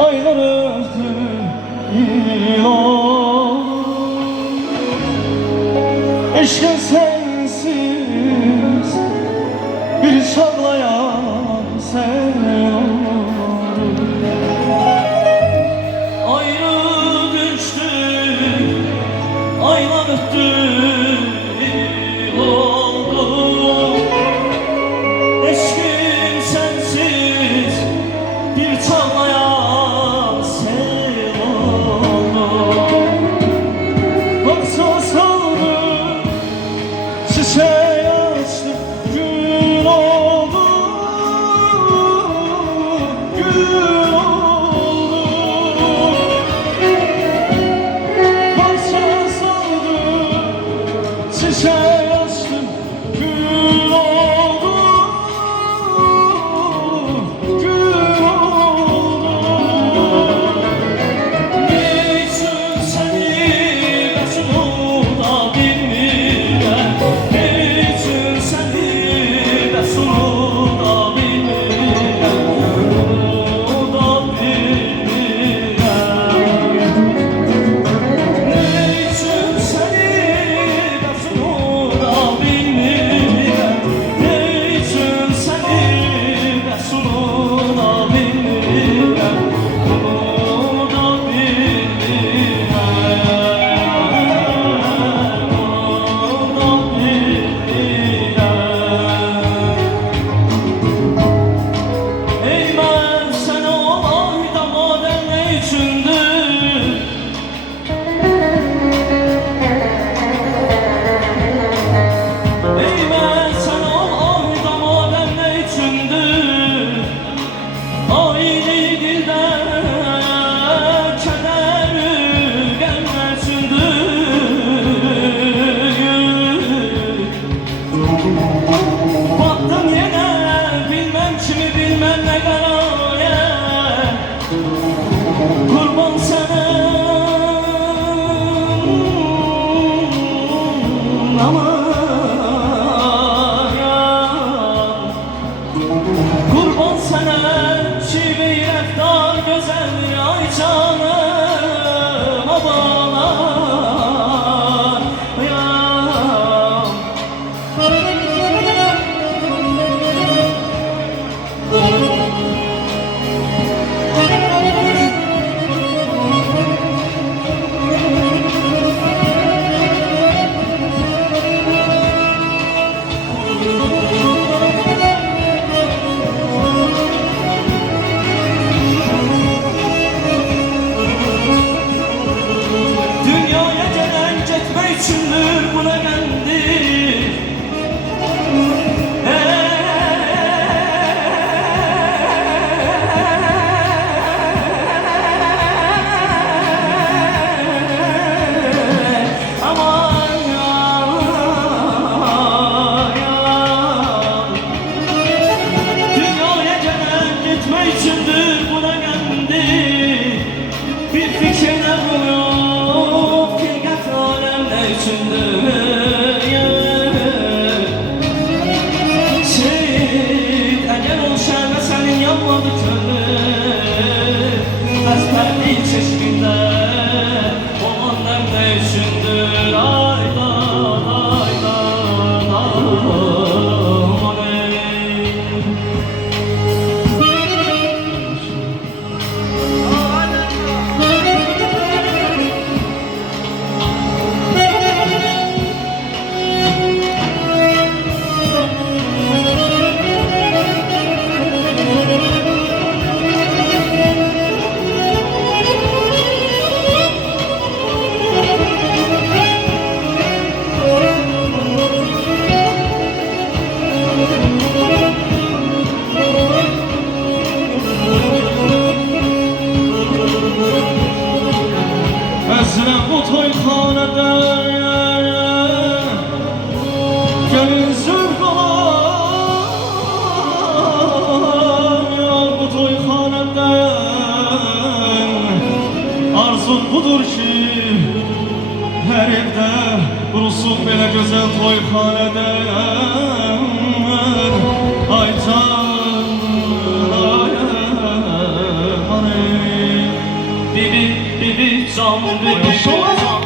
Aylar öptü yıl oldu. Eşkın sensiz bir çağlayan sen oldun. Ayrı düştük, aylar öptü yıl oldu. Eşkın sensiz bir çağlayan sen oldun. Baksa saldı, çiçeği açtı, gün oldu, gün oldu. Baksa saldı, çiçeği açtı, gün oldu, gün oldu. Niçin seni Resul'da bilmirəm, niçin seni Resul'da bilmirəm, Resul'da bilmirəm. Niçin seni Resul'da bilmirəm, niçin seni Resul'da bilmirəm, Resul'da bilmirəm. Ey mən sənə olayda madem ne üçündür? Ey mən sənə olayda madem ne üçündür? Ayni dildən kədəri gəlməsindir. Baktım yenə bilmem kimi bilmem ne qaraya. Qurban sənə namaya. Qurban sənə şive rəftar gözəl ay canım abalar ya. Dünyaya gelen getmək üçündür buna gəldik. Aman ya, ya. Dünyaya gelen getmək üçündür buna gəldik. Bir fikirlə bulup firqət aləm nə üçündür ya. Şehit əgər olşan və sənin yanmadı könlün, bəs pərdi çeşmində olanlar nə üçündür? Aydan, aydan, aman ey. Əzrəm bu toyxanədə gəlin zövq alan, yar bu toyxanədə arzum budur ki hər evdə Rusun belə gözəl toyxanədə. Ay can, ay yandı.